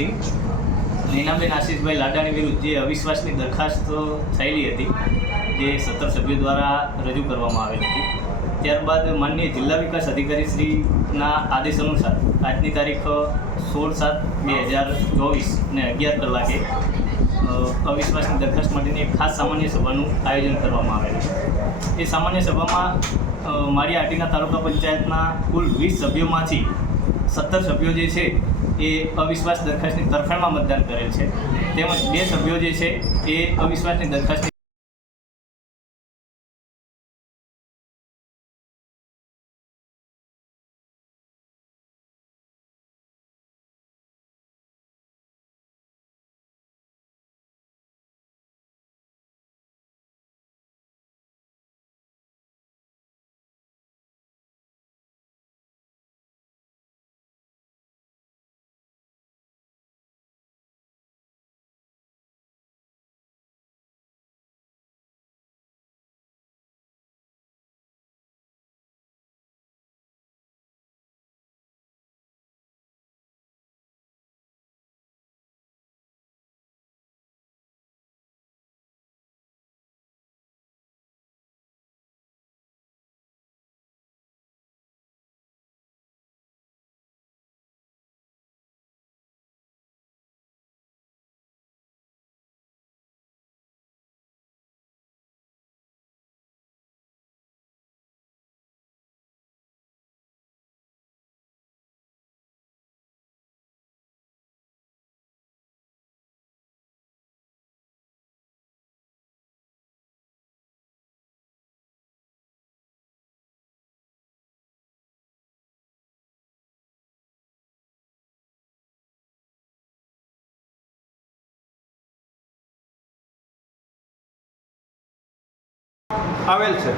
શ્રી નૈનાબેન આશીષભાઈ લાડાણી વિરુદ્ધ જે અવિશ્વાસની દરખાસ્ત થયેલી હતી, જે સત્તર સભ્યો દ્વારા રજૂ કરવામાં આવેલ હતી. ત્યારબાદ માનનીય જિલ્લા વિકાસ અધિકારી શ્રીના આદેશ અનુસાર આજની તારીખ સોળ સાત બે હજાર ચોવીસ ને અગિયાર કલાકે અવિશ્વાસની દરખાસ્ત માટેની એક ખાસ સામાન્ય સભાનું આયોજન કરવામાં આવેલું એ સામાન્ય સભામાં મારી આટીના તાલુકા પંચાયતના કુલ વીસ સભ્યોમાંથી સત્તર સભ્યો જે છે એ અવિશ્વાસ દરખાસ્તની તરફેણમાં મતદાન કરેલ છે. તેમજ બે સભ્યો જે છે એ અવિશ્વાસની દરખાસ્તની આવેલ છે